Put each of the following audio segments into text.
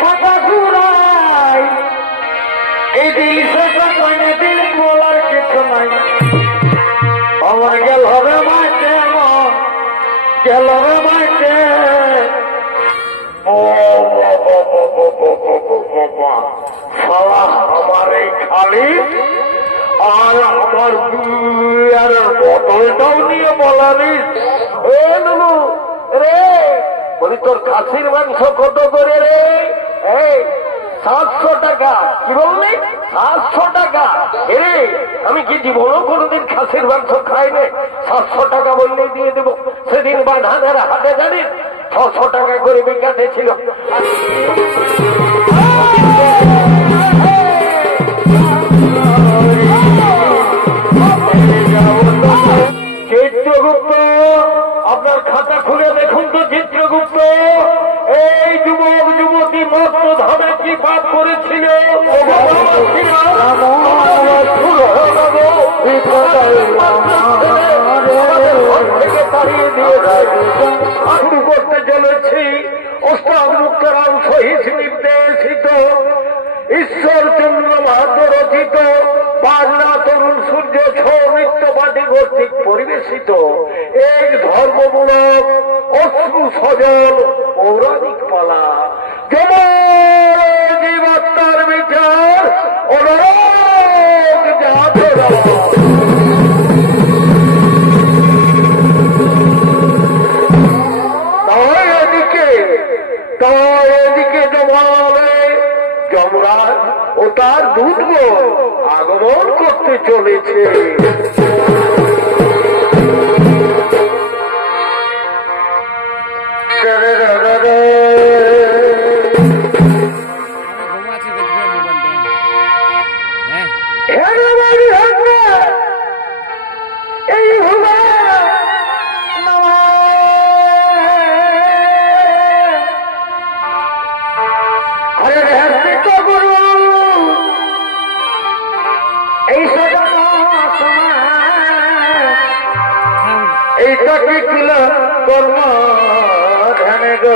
ফাটা ঘুরাই এই দিল সেটা কইনে দিল বলার কিছু নাই আমার গেল রে মাইতে গেল রে মাইতে আমার এই খালি আর আমার বোতলটাও নিয়ে বলালিস রে বলি তোর খাসির মাংস কত করে রে এই 700 টাকা কি বললি 700 টাকা রে আমি কি জীবনও কোনোদিন খাসির মাংস খাইনি 700 টাকা বললেই দিয়ে দেবো সেদিন বাঁধানের হাটে জানিস 600 টাকা করে বিকাতে ছিল চিত্রগুপ্ত আপনার খাতা খুলে দেখুন তো চিত্রগুপ্ত এই যুবক যুবতী মস্ত ধামে কি পাপ করেছিল শুরু করতে চলেছি অষ্টাবক্রাম সহিত নির্দেশিত ঈশ্বরচন্দ্র মাহাতো রচিত পাগলা তরুণ সূর্য ছৌ নৃত্য পার্টি কর্তৃক পরিবেশিত এক ধর্মমূলক অশ্রু সজল পৌরাণিক পালা জীবাত্মার বিচার অনুরাগ জাতরা এদিকে জমালে যমরাজ ও তার দূতগণ আগমন করতে চলেছে এই এইটা কি ছিল কর্ম ধ্যানে গো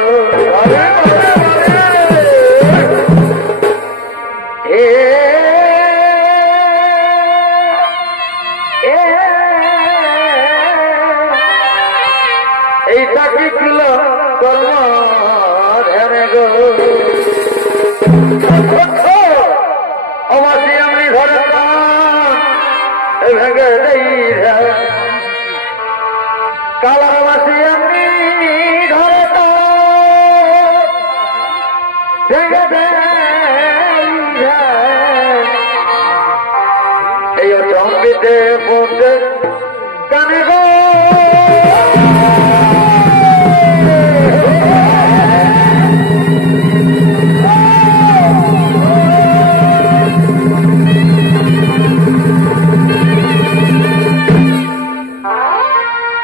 এইটা কি ছিল কর্ম ধ্যানে গো আমাকে আমি ধরে ভেঙে দেই কালাবাসী আমি ধরে ভেঙে দেই এই জম্বিতে পড়তে কানে গো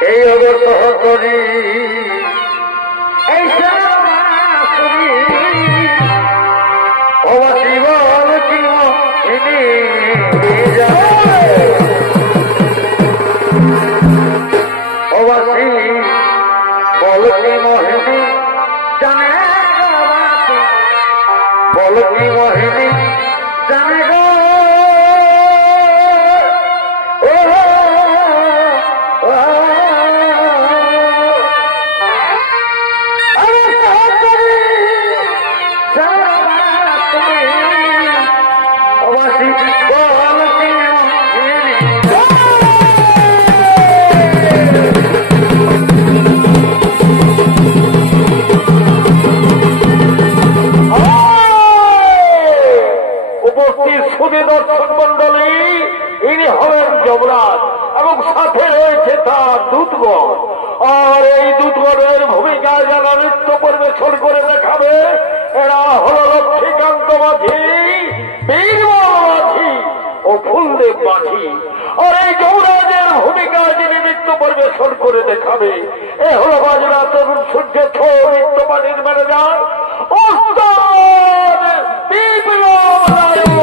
এই অবসহ করি এই অবাসী বল কি অবাসী বল কি মোহিনী জানে বল কি মোহিনী জানে গো দর্শক মন্ডলী ইনি হলেন যমরাজ এবং সাথে রয়েছে তার দূতগণ আর এই দূতগণের ভূমিকা যারা নৃত্য পরিবেশন করে দেখাবে এরা হল লক্ষ্মীকান্ত মাঝি বীরবল মাঝি ও ফুলদেব মাঝি আর এই যমরাজের ভূমিকা যিনি নৃত্য পরিবেশন করে দেখাবে এ হল বাজনা তরুণ সূর্য ছৌ নৃত্য পার্টির ম্যানেজার ওস্তাদ বিপ্লব নায়ক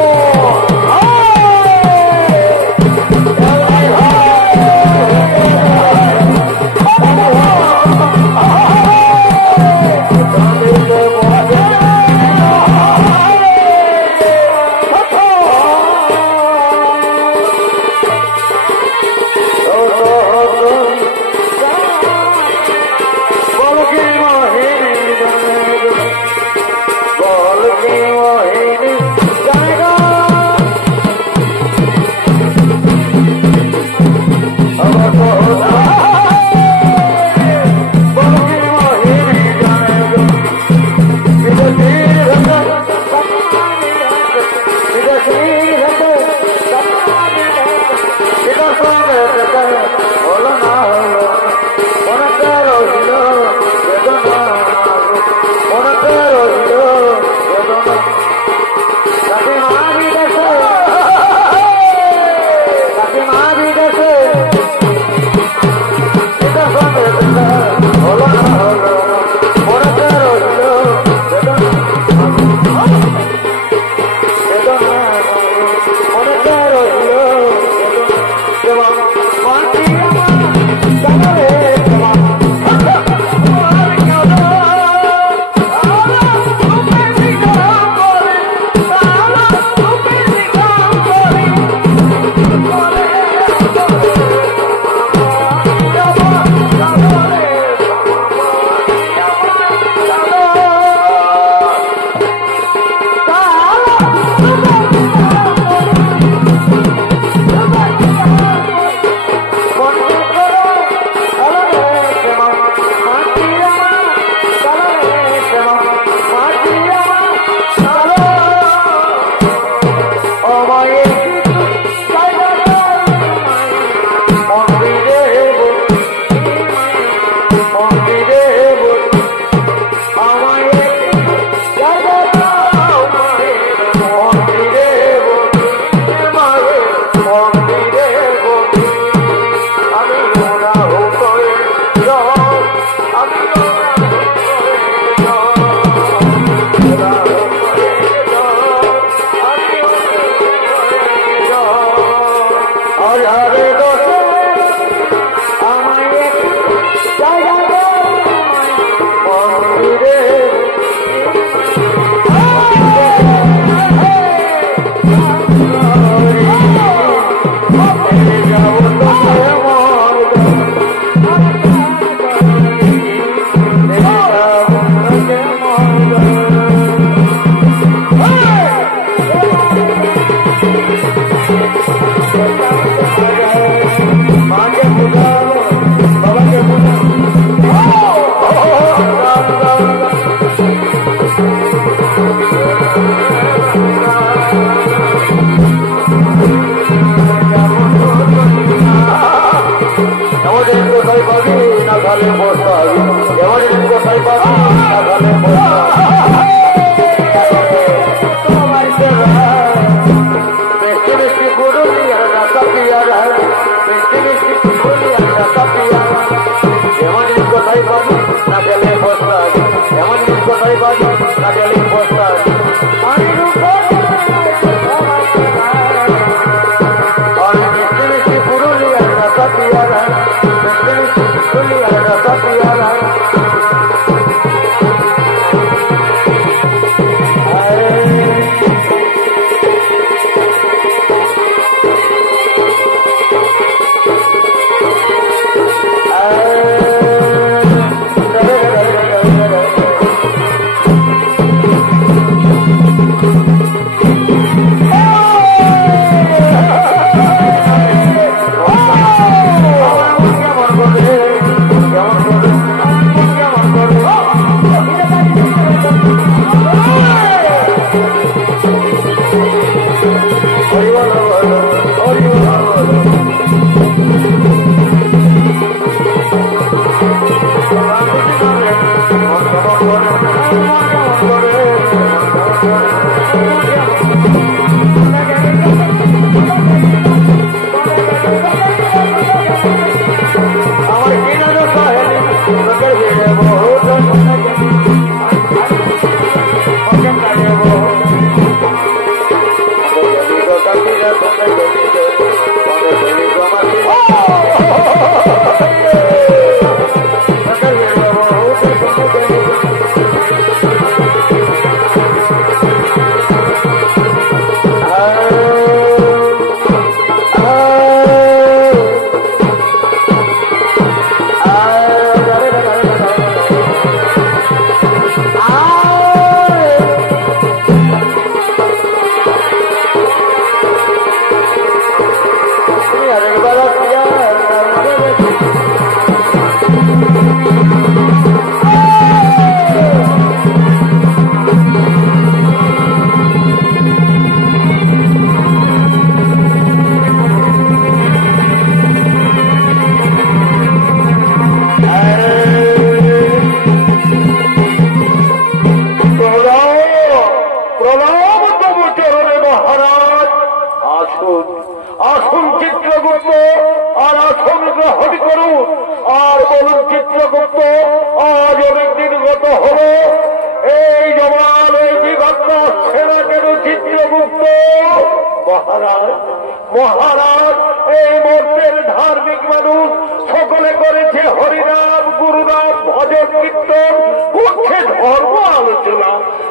মহারাজ এই মূর্তের ধার্মিক মানুষ সকলে করেছে হরিনাম গুরুনাম ভজন কীর্তন করছে ধর্ম আলোচনা,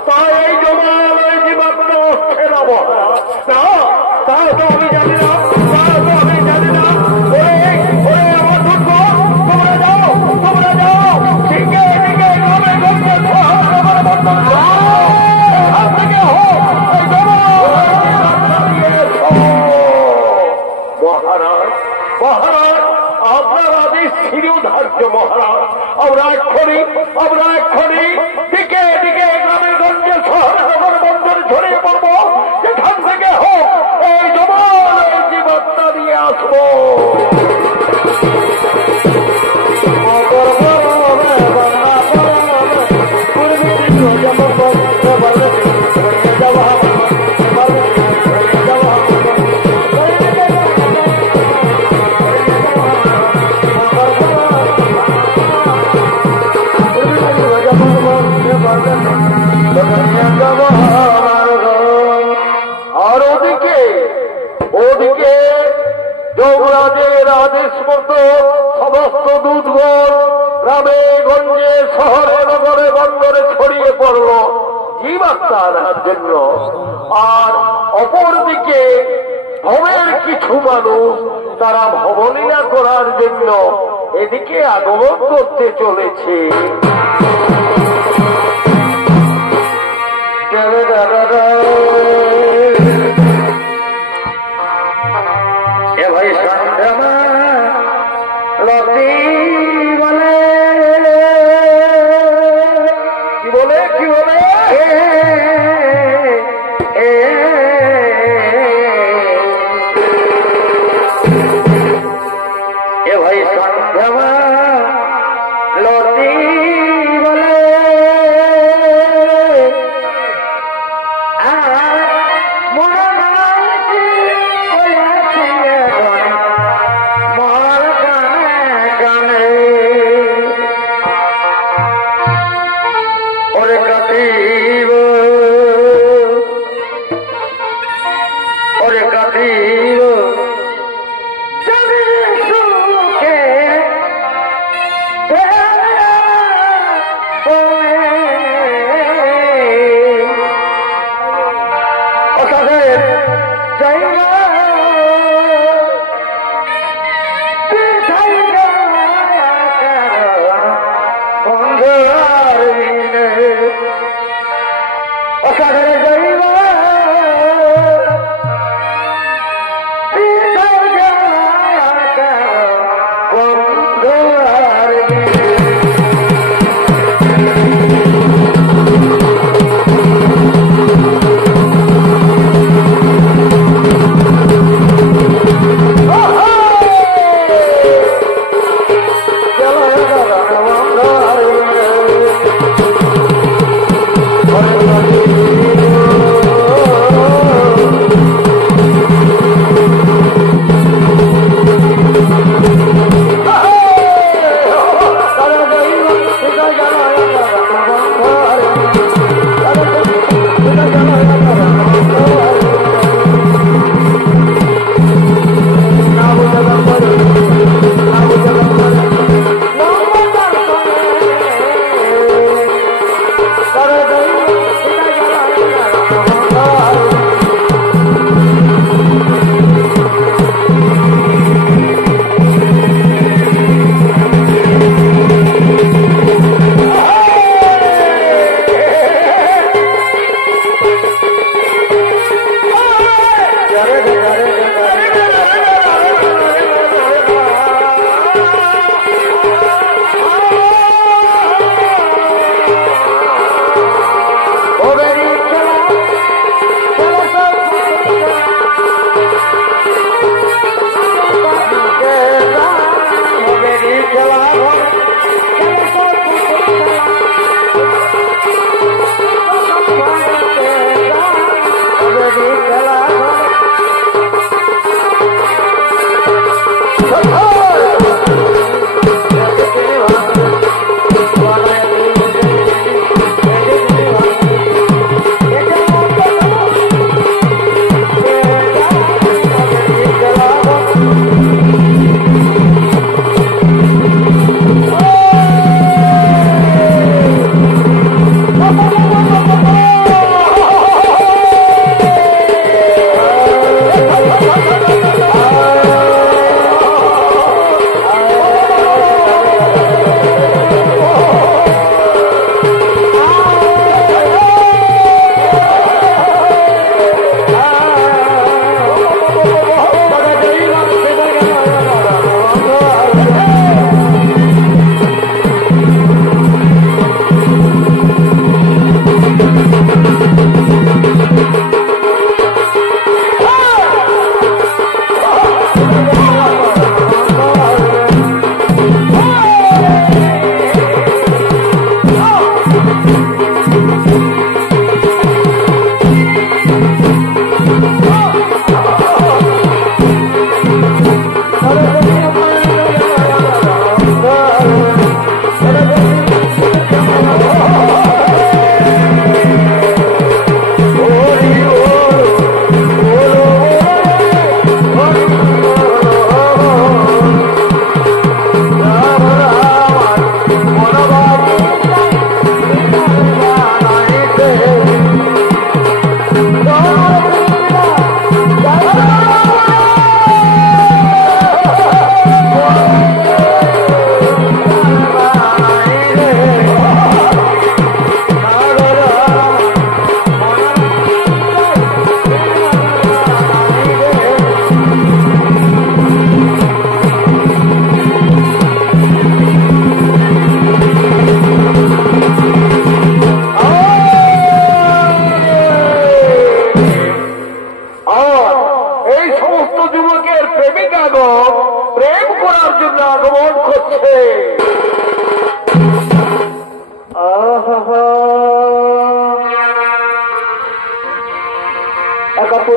তাই এই জমাল এই জীবাত্মা হচ্ছে না মহারাজ। না তা তো আমি জানি না, তা তো আমি জানি না। আমার দুঃখ, তোমরা যাও, তোমরা যাও, ঠিকে ঠিকে গ্রামে গঞ্জে থেকে হোক মহারাজ। মহারাজ আপনার আদেশ ছিল ধার্য মহারাজ। আমরা এক্ষণি দিকে দিকে গ্রামে গঞ্জে শহর নগর বন্দর ঝরে পড়বো, যেখান থেকে হোক এই জবান এই জীবাত্মা নিয়ে আসবো। আর ওদিকে যৌবরাজের আদেশ মতো সমস্ত দূতগণ গ্রামে গঞ্জে শহরে নগরে বন্দরে ছড়িয়ে পড়ল জীবাত্মা আনার জন্য। আর অপরদিকে ভবের কিছু মানুষ তারা ভবলীলা করার জন্য এদিকে আগমন করতে চলেছে। এ ভাই সন্ধ্যামা লতি বলে কি বলে কি বলে এ ভাই সন্ধ্যামা লতি বলে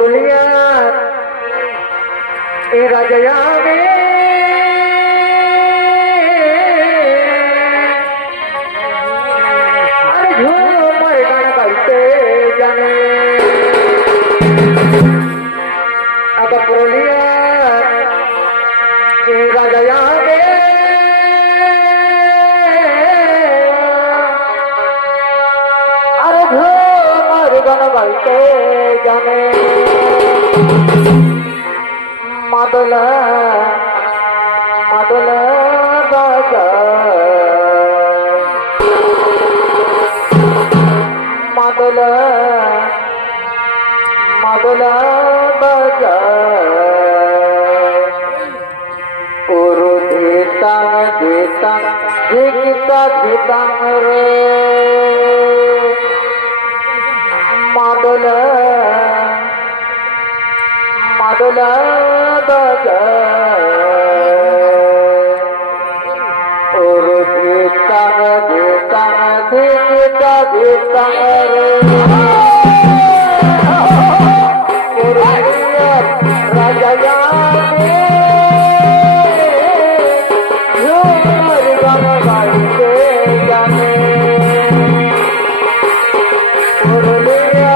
पुरुलिया राजया में झूमर गान गाइते जाने अब पुरुलिया राजया में झूमर गान गाइते जाने मादल मादल बाजा मादल मादल बाजा पुरु धीतांग धीतांग धीता धीतांग रे मादल मादल बाजा और धीतांग धीतांग धीता धीतांग रे राजा झूमर गान गाइते जाने पुरुलिया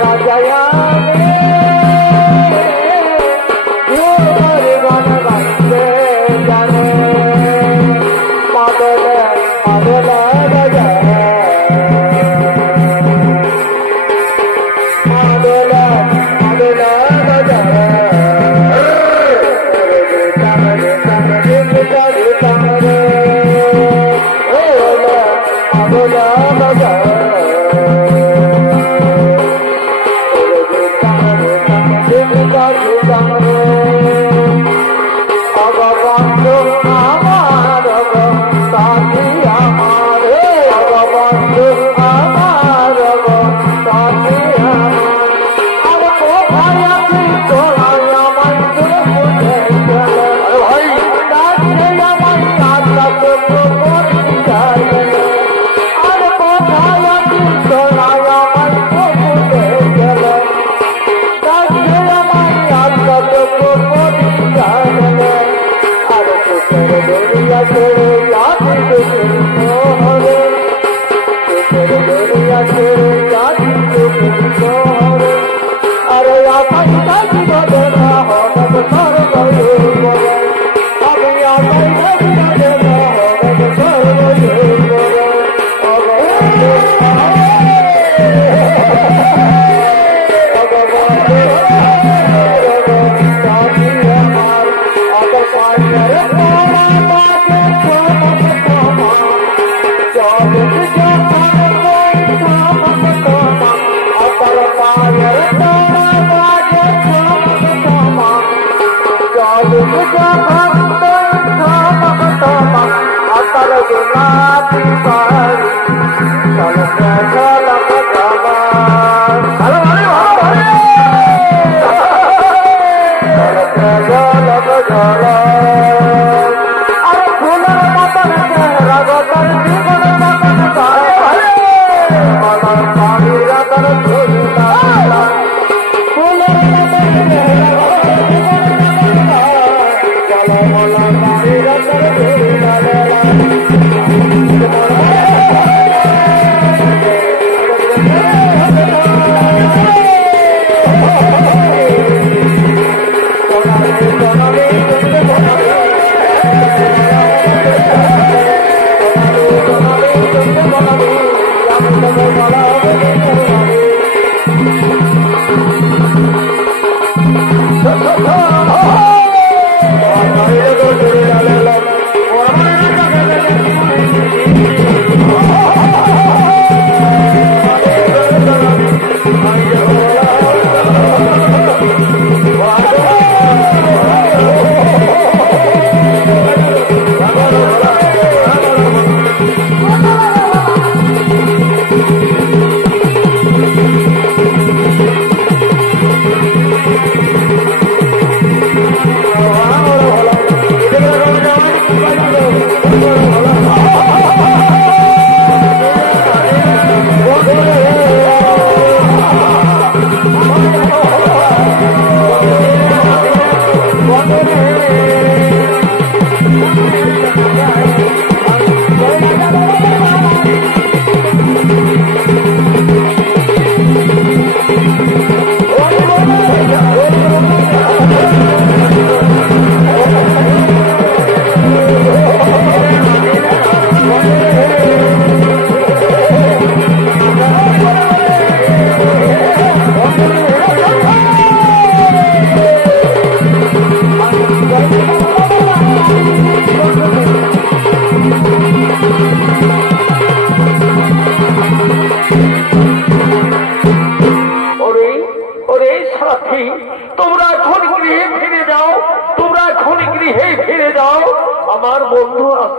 राजा झूमर गान गाइते जाने मादल मादल राजा मादल मादल राजा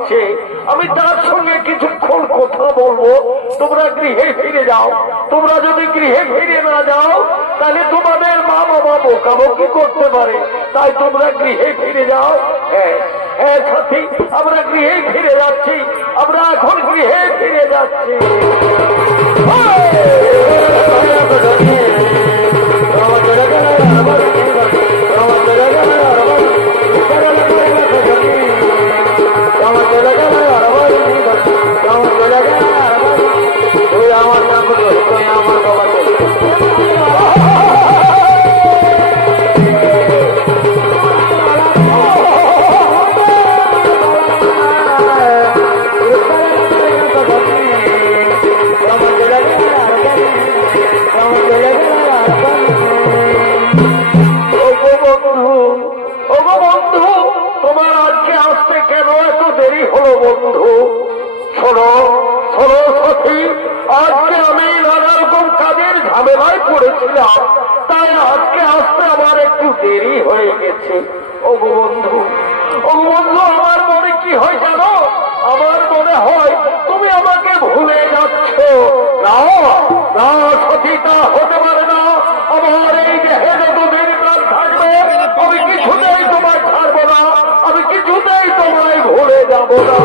আসছে, আমি তার সঙ্গে কিছুক্ষণ কথা বলবো, তোমরা গৃহে ফিরে যাও। তোমরা যদি গৃহে ফিরে না যাও তাহলে তোমাদের মা বাবা বোকাবোকি করতে পারে, তাই তোমরা গৃহে ফিরে যাও। হ্যাঁ হ্যাঁ সাথী, আমরা গৃহে ফিরে যাচ্ছি, আমরা এখন গৃহে ফিরে যাচ্ছি। তাই আজকে আসতে আমার একটু দেরি হয়ে গেছে। ওগো বন্ধু, ওগো বন্ধু, আমার মনে কি হয় জানো? আমার মনে হয় তুমি আমাকে ভুলে যাচ্ছ। না না সত্যি, তা হতে পারে না। আমার এই দেহে যতদিন প্রাণ থাকবে আমি কিছুতেই তোমায় ছাড়বো না, আমি কিছুতেই তোমায় ভুলে যাব না।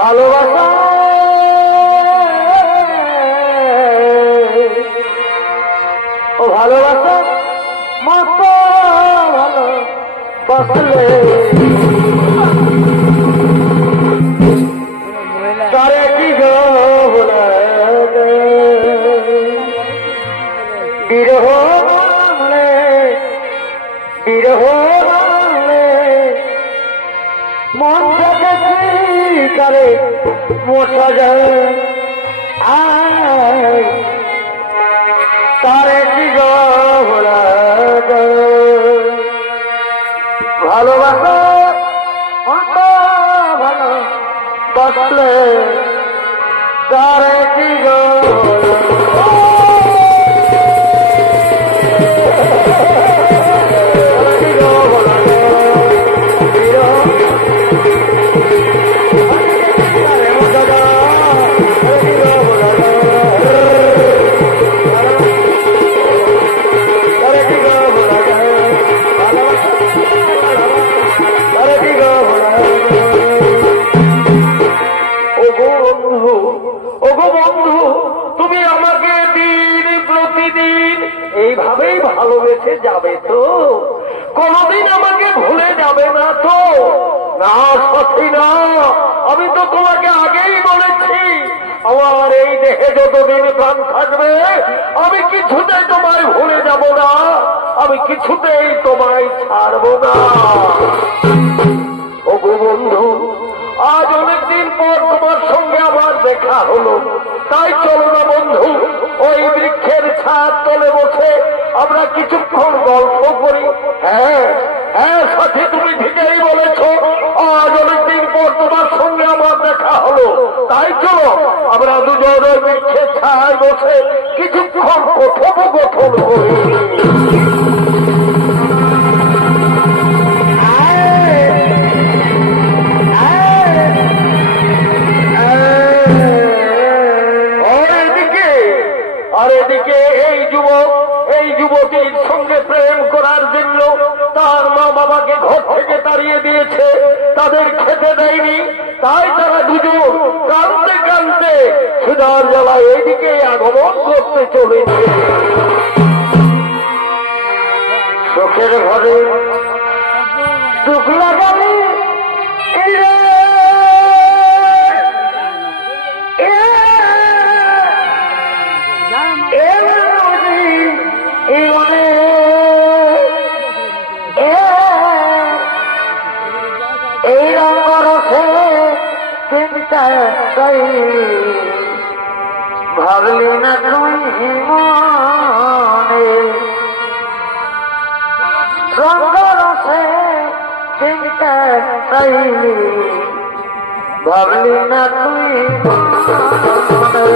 ভালোবাসা ভালোবাসা মত ভালোবাসলে তারে কি গো বিরহ মানলে বিরহ মানলে মন থেকে করে মোটা যায় তারে কি গো ভালোবাসা অত ভালো বাসলে তারে কি গো এইভাবেই ভালোবেসে যাবে তো? কোনদিন আমাকে ভুলে যাবে না তো? না সত্যি না, আমি তো তোমাকে আগেই বলেছি আমার এই দেহে যতদিন প্রাণ থাকবে আমি কিছুতেই তোমায় ভুলে যাব না, আমি কিছুতেই তোমায় ছাড়ব না। ওগো বন্ধু, আজ অনেকদিন পর তোমার সঙ্গে আবার দেখা হলো, তাই চলো না বন্ধু ওই বৃক্ষের ছাদ তলে বসে আমরা কিছুক্ষণ গল্প করি। হ্যাঁ হ্যাঁ সাথী, তুমি ঠিকই বলেছ, আজ অনেকদিন পর তোমার সঙ্গে আমার দেখা হলো, তাই চলো আমরা দুজন ওই বৃক্ষের ছায় বসে কিছুক্ষণ কথোপকথন করি। আর এদিকে এই যুবতীর সঙ্গে প্রেম করার জন্য তার মা বাবাকে ঘর থেকে তাড়িয়ে দিয়েছে, তাদের খেতে দেয়নি, তাই তারা দুজন কাঁদতে কাঁদতে ক্ষুধার জ্বালায় এইদিকে আগমন করতে চলেছে। চোখের ঘরে দুঃখ লাগালে এই রঙরসে চিন্তায় ভাবলি না তুই মনে, রঙরসে চিন্তায় ভাবলি না তুই মনে।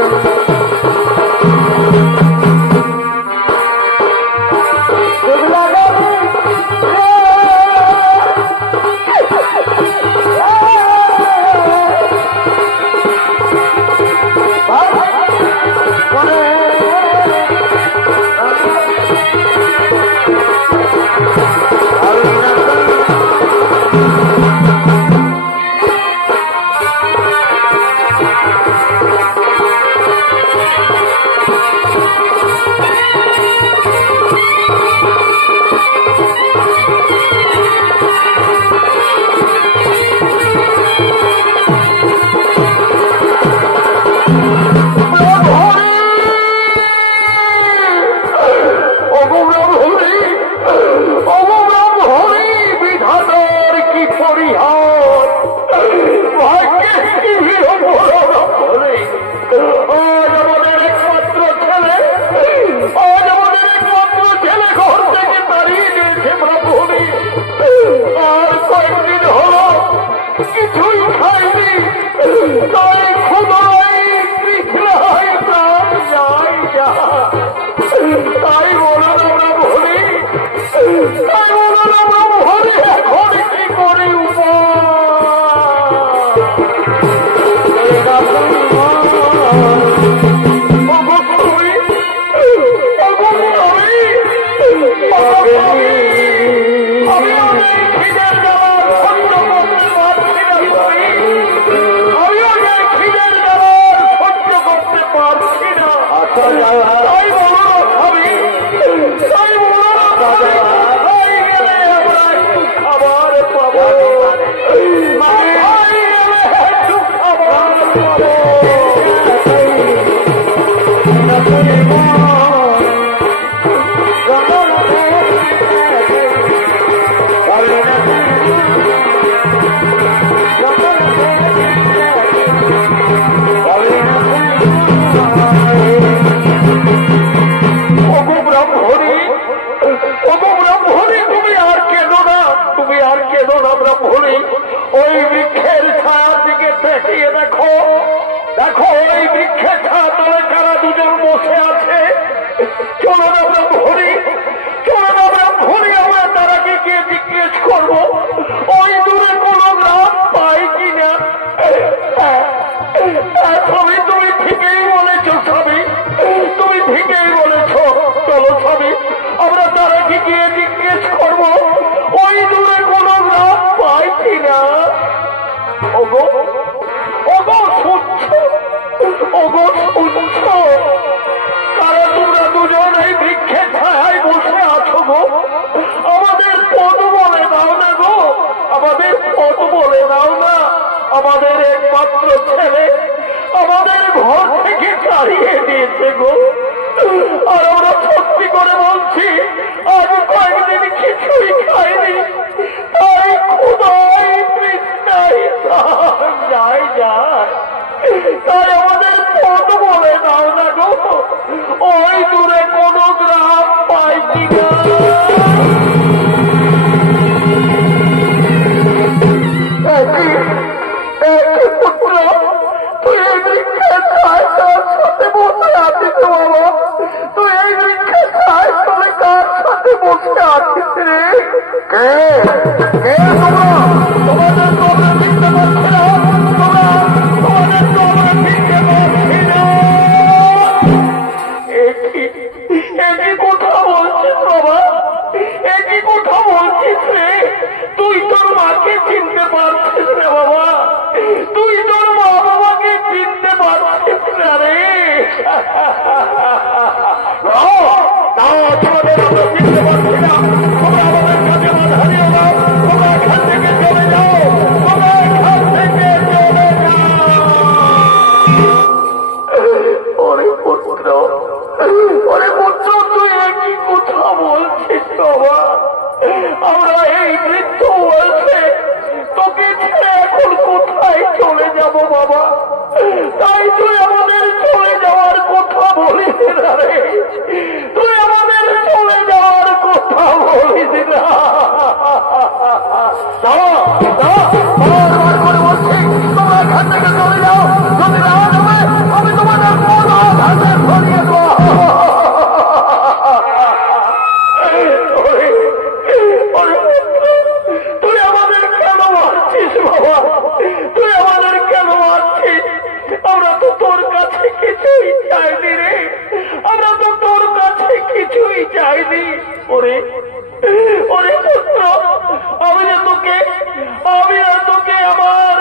আমি তোকে আমার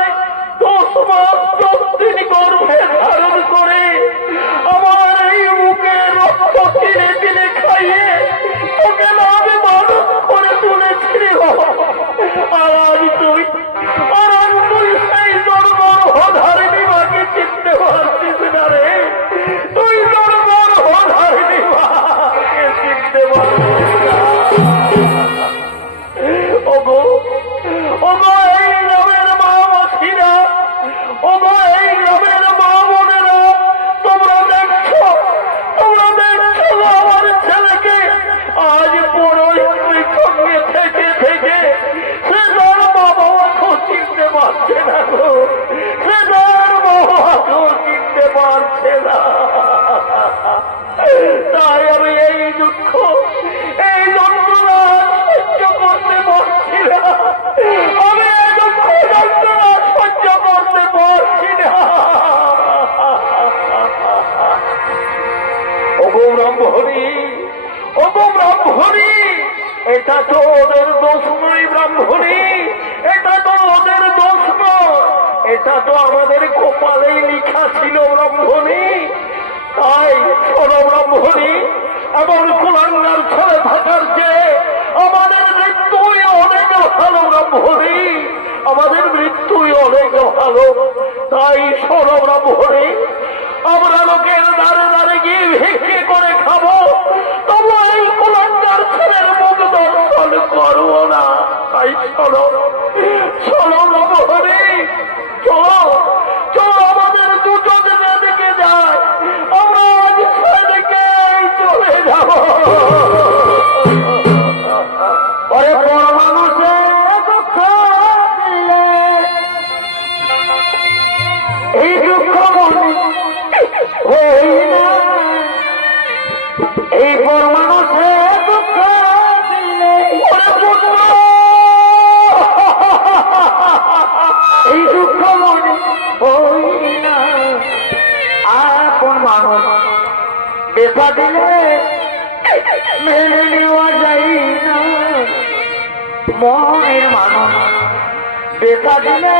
10 মাস 10 দিন গর্ভে ধারণ পারে না। তাই আমি এই দুঃখ, এই যন্ত্রণা সহ্য করতে পারছি না। আমি এই দুঃখ যন্ত্রণা সহ্য করতে পারছি না। ওগো ব্রাহ্মণী, ওগো ব্রাহ্মণী, এটা তো ওদের দোষ নয় ব্রাহ্মণী, এটা তো ওদের দোষ নয়, এটা তো আমাদের কপালেই লেখা ছিল ব্রাহ্মণী। তাই শোনো ব্রাহ্মণী, এমন কুলাঙ্গার ছেলে থাকার চেয়ে আমাদের মৃত্যুই অনেক ভালো ব্রাহ্মণী, আমাদের মৃত্যুই অনেক ভালো। তাই শোনো ব্রাহ্মণী, আমরা লোকের দ্বারে দ্বারে গিয়ে ভিক্ষে করে খাবো, তবু এই কুলাঙ্গার ছেলের মুখ দর্শন করবো না। তাই শোনো, শোনো ব্রাহ্মণী, চলো চলো, আমাদের দুজন যেদিকে যায় আমরা সেদিকে চলে যাব। ওরে বড় মানুষের দুঃখ দিলে এই দুঃখ মনে হই না, এই বড় মানুষের দুঃখ দিলে এই দুঃখ মনে হই না। আপন মানুষ দেখা দিলে মেনে নেওয়া যায় না, মনের মানুষ দেখা দিলে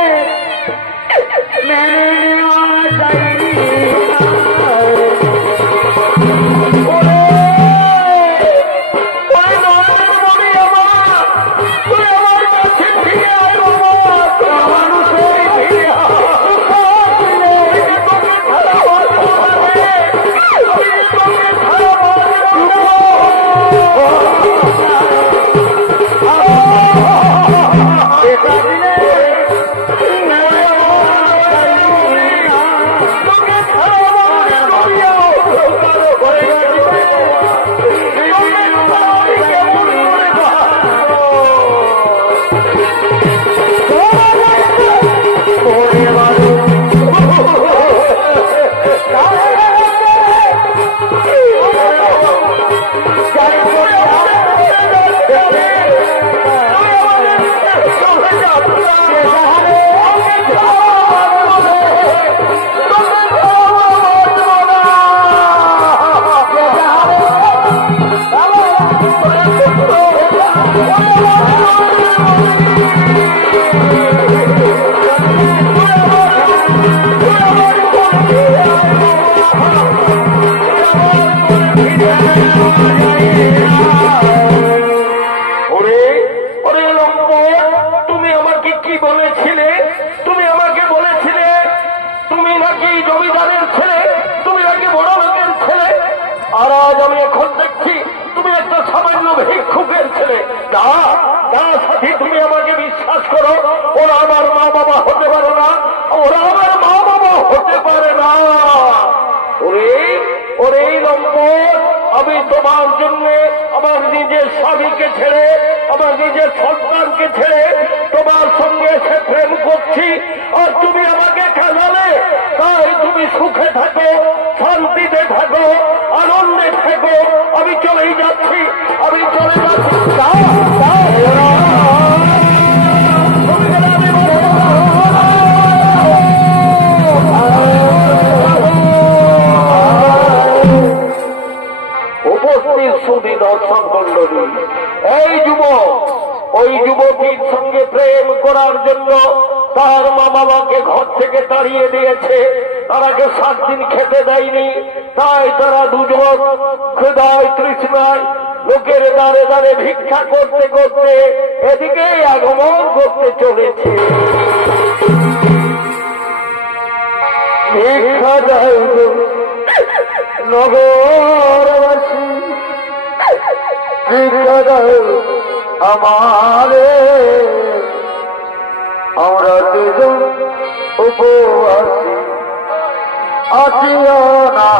মেনে নেওয়া যায় না। ভিক্ষুকের ছেলে। না না সাথী, তুমি আমাকে বিশ্বাস করো, ওরা আমার মা বাবা হতে পারে না, ওরা আমার মা বাবা হতে পারে না। ওরে ওরে লম্পট, আমি তোমার জন্য আমার নিজের স্বামীকে ছেড়ে, আমার নিজের সন্তানকে ছেড়ে তোমার সঙ্গে এসে প্রেম করছি, আর তুমি আমাকে কাঁদালে। তাই তুমি সুখে থাকো, শান্তিতে থাকো, আনন্দে থাকো, আমি চলেই যাচ্ছি, আমি চলে যাচ্ছি। উপস্থিত সুধী দর্শক মন্ডলী, এই যুবক ওই যুবতীর সঙ্গে প্রেম করার জন্য তার মা বাবাকে ঘর থেকে তাড়িয়ে দিয়েছে, তারাকে 7 দিন খেতে দেয়নি। তাই তারা দুজন ক্ষুধায় তৃষ্ণায় লোকের দ্বারে দ্বারে ভিক্ষা করতে করতে এদিকে আগমন করতে চলেছে। ভিক্ষা দেয় নগরবাসী, ভিক্ষা দেয় আমারে, আমরা দুজন উপবাসী আছিও না।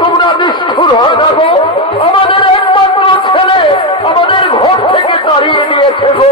তোমরা নিষ্ঠুর হয় না গো, আমাদের একমাত্র ছেলে আমাদের ঘর থেকে তাড়িয়ে নিয়েছে গো,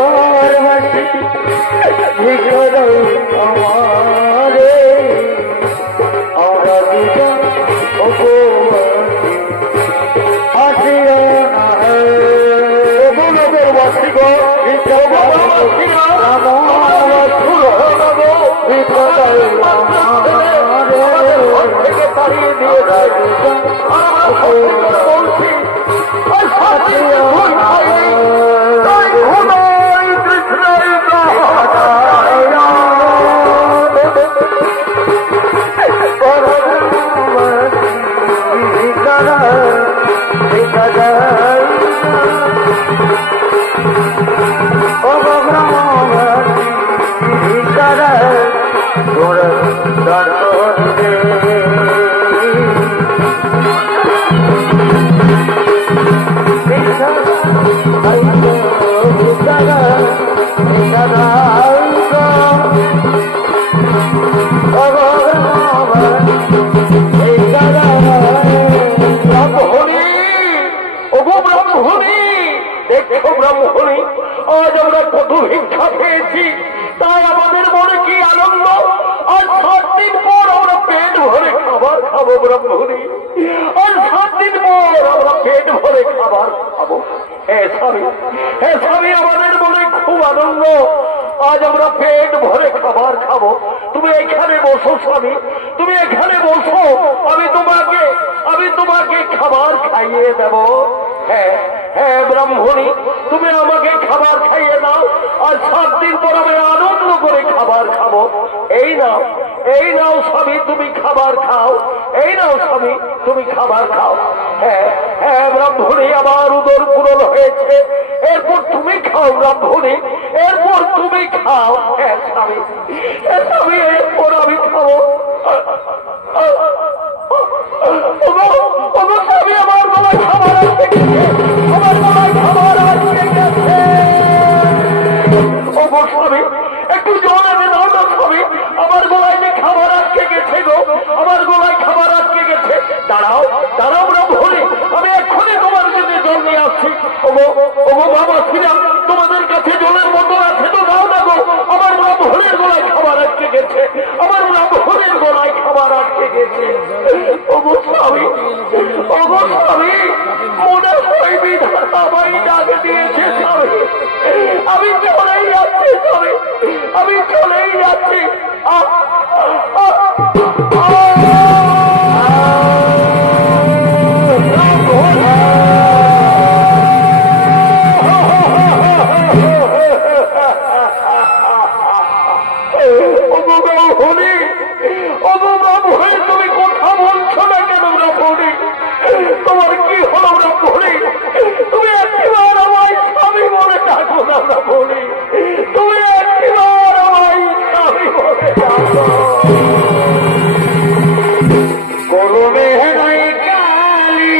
সাগর ভাসি ভিতর আমারে আমরা দুজন উপবাসী আসিও না আজ আমরা কত ভিক্ষা পেয়েছি, তাই আমাদের মনে কি আনন্দ। আর 7 দিন পর আমরা পেট ভরে খাবার খাবো ব্রহ্মণি, আর 7 দিন পর আমরা পেট ভরে খাবার খাবো। হ্যাঁ স্বামী, আমাদের মনে খুব আনন্দ, আজ আমরা পেট ভরে খাবার খাবো। তুমি এখানে বসো স্বামী, তুমি এখানে বসো, আমি তোমাকে খাবার খাইয়ে দেব। হ্যাঁ হ্যাঁ ব্রাহ্মণী, তুমি আমাকে খাবার খাইয়ে দাও, আর 7 দিন পর আমি আনন্দ করে খাবার খাবো। এই নাও স্বামী, তুমি খাবার খাও। এই নাও স্বামী, তুমি খাবার খাও। হ্যাঁ হ্যাঁ ব্রাহ্মণী, আমার উদর পূরণ হয়েছে, এরপর তুমি খাও ব্রাহ্মণী, এরপর তুমি খাও। হ্যাঁ স্বামী, এরপর আমি খাবো। স্বামী, আমার গলায় খাবার আসতে গেছে, আমার গলায় খাবার আসতে গেছে। স্বামী, একটু জল এনে দাও না স্বামী, আমার গলায় যে খাবার আটকে গেছে গো, আমার গলায় খাবার আটকে গেছে। দাঁড়াও ব্রাহ্মণী, আমি এক্ষুনি তোমার জন্য জল নিয়ে আসছি। ওগো বাবা শ্রীরাম, তোমাদের কাছে জলের বোতল আছে তো দাও না গো, আমার ব্রাহ্মণের গলায় খাবার আটকে গেছে, আমার ব্রাহ্মণের গলায় খাবার আটকে গেছে। ওগো স্বামী, মনে হয় বিধাতা আমায় ডাক দিয়েছে স্বামী, আমি চলেই যাচ্ছি স্বামী, আমি চলেই যাচ্ছি। তুমি কথা বলছো না কেন ব্রাহ্মণী? তোমার কি হলো ব্রাহ্মণী? তুমি একবার আমায় স্বামী বলে ডাকো না ব্রাহ্মণী, তুমি একবার আমায় স্বামী বলে ডাকো। করবে নাই কালী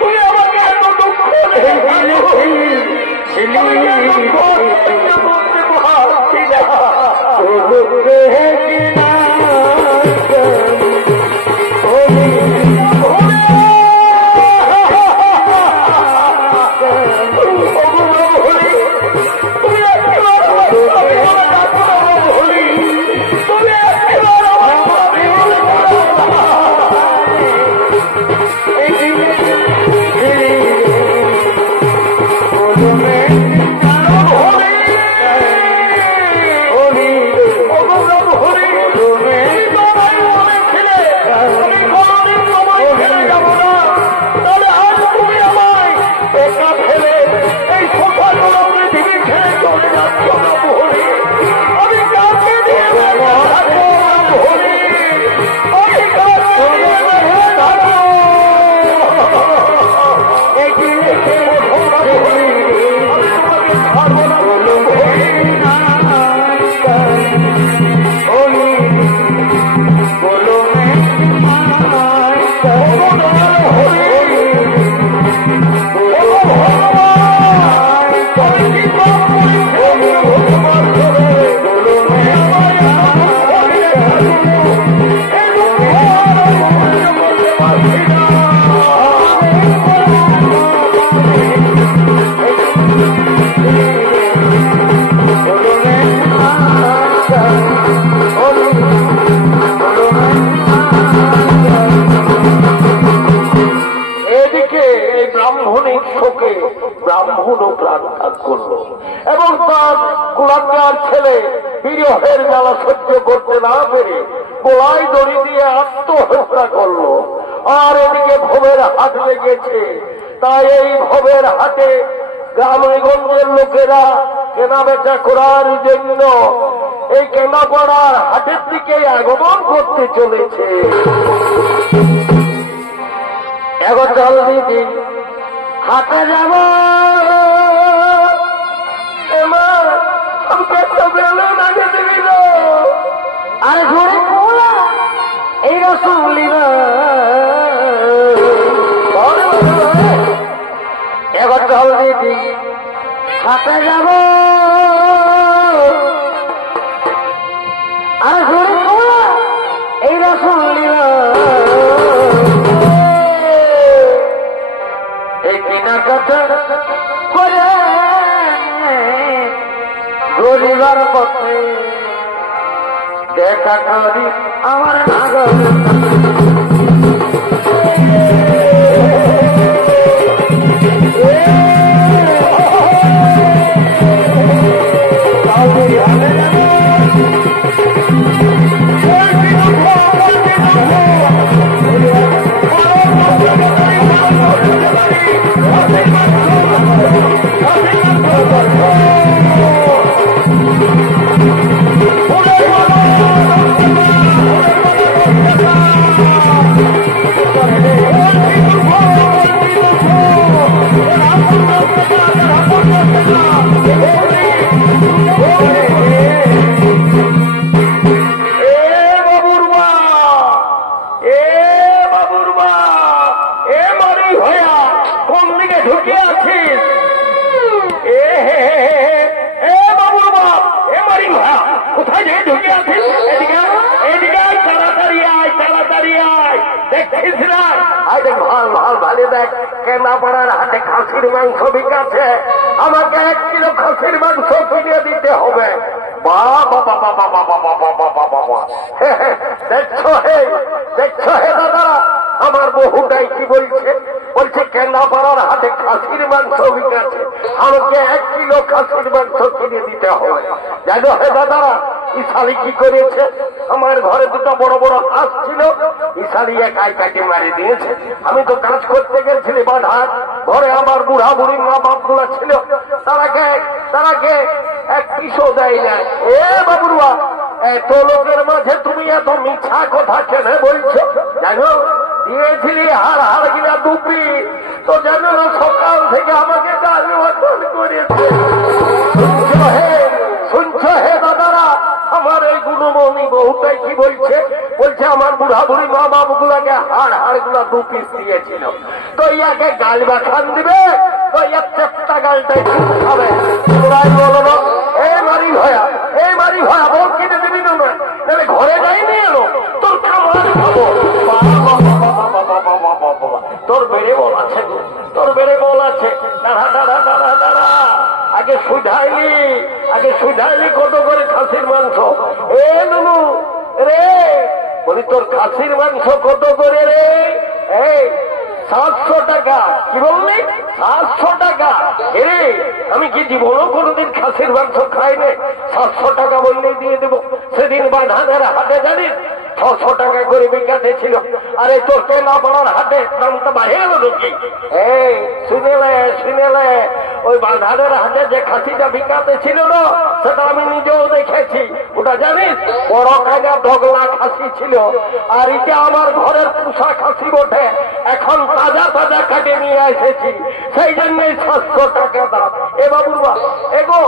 তুমি আমাকে এত দুঃখ Oh, প্রাণ ত্যাগ করলো এবং তার কুলাঙ্গার ছেলে বিরহের জ্বালা সহ্য করতে না পেরে গলায় দড়ি দিয়ে আত্মহত্যা করলো। আর এদিকে ভবের হাট লেগেছে, তাই এই ভবের হাটে গ্রামগঞ্জের লোকেরা কেনা বেচা করার জন্য এই কেনাপাড়ার হাটের দিকে আগমন করতে চলেছে। এখন চল দিদি হাটে যাব, আরে ঘুরে খোলা এই রসুলিবা এখন চল দিদি হাটে যাব, আরে ঘুরে খোলা এই রসুলিবা এই কেনাকাটা করে গরিবার পথে দেখা করি আমার নাগর। কেনাপাড়ার হাটে খাসির মাংস বিকাছে, আমাকে 1 কিলো খাসির মাংস কিনে দিতে হবে। দেখছো হে দাদা, আমার বহুটাই কি বলছে, বলছে কেনাপাড়ার হাটে খাসির মাংস বিকাছে, আমাকে 1 কিলো খাসির মাংস কিনে দিতে হবে। জানো হে দাদারা, ইশালি কি করেছে, আমার ঘরে দুটো বড় বড় হাঁস ছিল, ইশালি একাই কাটি মারি দিয়েছে। আমি তো কাজ করতে গেছিলি বাধার ঘরে, আমার বুড়া বুড়ি মা বাপ গুলা ছিল, তারাকে 1 পিসও দেয় না। এ বাবুরা, এত লোকের মাঝে তুমি এত মিথ্যা কথা কেন বলছো? জানো দিয়েছিলি হাড় গিলা 2 পিস, তো জানো না সকাল থেকে আমাকে ডালি করেছে। শুনছো হে দাদারা, আমার এই গুণমণি বহুটাই কি বলছে, বলছে আমার বুড়া বুড়ি মা বাবু গুলাকে হাড় গুলা 2 পিস দিয়েছিল, তো ইয়াকে গাল বাখান দিবে, তো ইয়ার চেপটা গালটাই খাবে। তোরাই বলো না, এই মারি ভয়া বল কিনে দিবি না, তাহলে ঘরে যাইনি এলো তোর খাবার খাবো। তোর বেড়ে বল আছে, তোর বেড়ে বল আছে। দাঁড়া, আগে সুধাইলি কত করে খাসির মাংস? এ নুনু রে, বলি তোর খাসির মাংস কত করে রে? এই 700 টাকা। কি বললি? 700 টাকা। এরে আমি কি জীবনও কোনোদিন খাসির মাংস খাইনি, 700 টাকা বললেই দিয়ে দেবো। সেদিন বাঁধানের হাটে জানিস 600 টাকা করে বিকাতে ছিল, আরে তোর কেনাপাড়ার হাটে দামটা বাড়ে গেল নাকি? এই শুনেলে ওই বাঁধানের হাটে যে খাসিটা বিকাতে ছিল না, সেটা আমি নিজেও দেখেছি। ওটা জানিস বড় কাজা ঢগলা খাসি ছিল, আর এটা আমার ঘরের পুষা খাসি বটে, এখন তাজা কাটে নিয়ে এসেছি, সেই জন্যই 700 টাকা দাম। এ বাবুরা এগো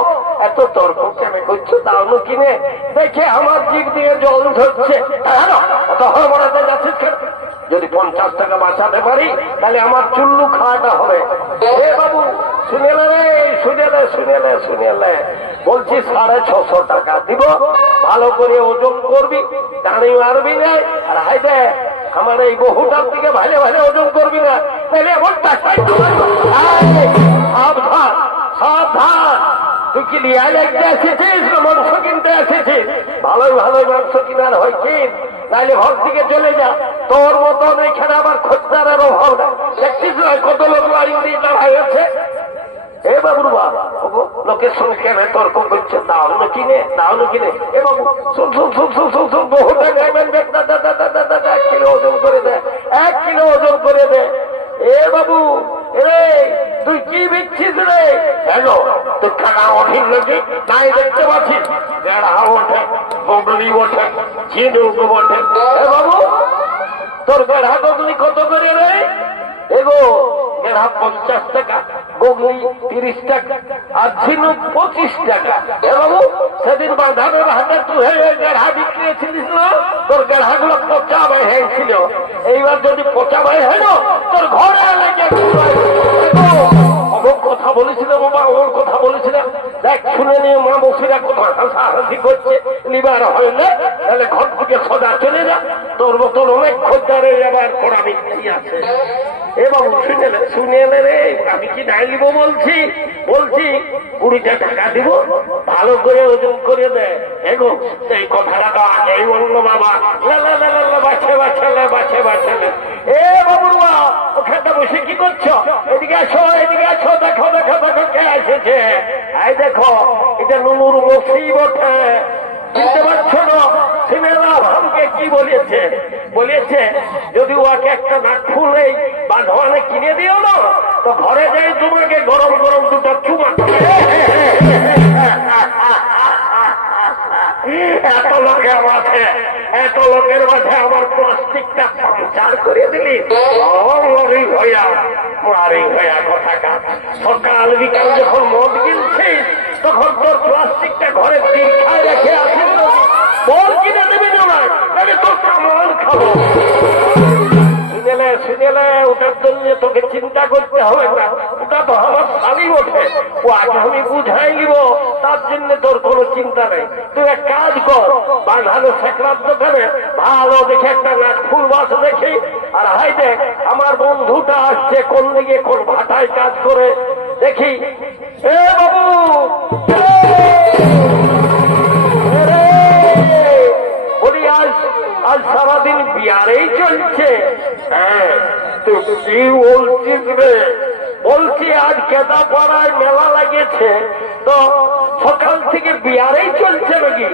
এত তর্ক কেন করছো? দাও কিনে দেখে আমার জিভ দিয়ে জল ধরছে। অত হড়বড়াতে যাচ্ছিস কেন? যদি 50 টাকা বাঁচাতে পারি তাহলে আমার চুল্লু খাওয়াটা হবে। এ বাবু শুনেলে বলছি 650 টাকা দিব, ভালো করে ওজন করবি, টানি মারবি না, আর হাইদে আমার এই বহুটার দিকে ভালো ওজন করবি না, তাহলে এমন টাকাই সাবধান। তুই কি লিয়া লাগতে এসেছিস না মাংস কিনতে এসেছিস? ভালোই মাংস কিনার হয় কিন, তাহলে ঘর থেকে চলে যা। তোর মতন এখানে আবার খোঁজদারের অভাব না। দেখছিস না কত লোক লাইন দিয়ে দাঁড়ায় আছে? এ বাবুর বাবা লোকের সঙ্গে কেন তর্ক করছে, দাও না কিনে দাও না কিনে। এ বাবু শোন শোন শোন শোন শোন শোন, বহু টাকা 1 কিলো ওজন করে দেয়, 1 কিলো ওজন করে দেয়। এ বাবু রে তুই কি বিচ্ছিস রে? হ্যালো তোর খানা অধীন নাকি? তাই দেখতে পাচ্ছিস বেড়া ওঠে, বগলি ওঠে, ঝিনুক ওঠে। এ বাবু তোর বেড়া বগলি কত করে রে? এগো বেড়া 50 টাকা, বগলি 30 টাকা, আর ঝিনুক 25 টাকা। এ বাবু সেদিন বাঁধানোর হাতে তুই বেড়া বিক্রিয়েছিলিস না? তোর বেড়াগুলো পচা বাই হয়েছিল, এইবার যদি পচা বাই হয় না তোর ঘরে লেগে অমুক কথা বলেছিলাম বাবা, ওর কথা বলেছিলাম। দেখ শুনে নিয়ে মা বসিরা কথা হাসাহাসি করছে, লিবার হয় না তাহলে ঘর থেকে সদা চলে যা, তোর মতন অনেক খোঁজারের আবার কড়া মিষ্টি আছে। এ বাবু শুনে এলে রে, আমি কি নাই নিব বলছি? বলছি 20টা টাকা দিব, ভালো করে ওজন করে দেয়। এগো এই কথাটা তো আগেই বললো বাবা, বাছে বাছালে বাছে বাছালে। এ বাবুর মা ওখানটা বসে কি করছো? এদিকে আসো এদিকে আসো, দেখো দেখো দেখো কে এসেছে। এই দেখো এটা নুনুর মসি বটে, চিনতে পারছো না? সিনেমা ভাবকে কি বলেছে? বলেছে যদি ওকে একটা নাক ফুলে বাঁধওয়ানে কিনে দিও না তো ঘরে যাই তোমাকে গরম গরম 2টা চুমা। এত লোকের মাঝে, এত লোকের মাঝে আমার প্লাস্টিকটা পাঞ্চার করে দিলি। মারি ভয়া মারি ভয়া কথাটা। সকাল বিকাল যখন মদ কিনছিস তখন তোর প্লাস্টিকটা ঘরে দীর্ঘায় রেখে আসিস, বল কিনে দেবে না তাহলে তোর কামাল খাবো। শুনেলে ওটার জন্য তোকে চিন্তা করতে হবে না, ওটা তো আমার শালি ওঠে, ও আগে আমি বুঝাই নিব, তার জন্য তোর কোনো চিন্তা নেই। তুই এক কাজ কর, বাঁধানো শেখরার দোকানে ভালো দেখে একটা নাক ফুল বাস দেখি, আর হাই দেখ আমার বন্ধুটা আসছে কোন দিকে কোন ভাটায় কাজ করে দেখি। এ বাবু বলি আজ সারাদিন বিয়ারেই চলছে। হ্যাঁ তুই কি বলছিস রে? বলছি আজ কেদাপাড়ায় মেলা লাগেছে, তো সকাল থেকে বিয়ারেই চলছে নাকি?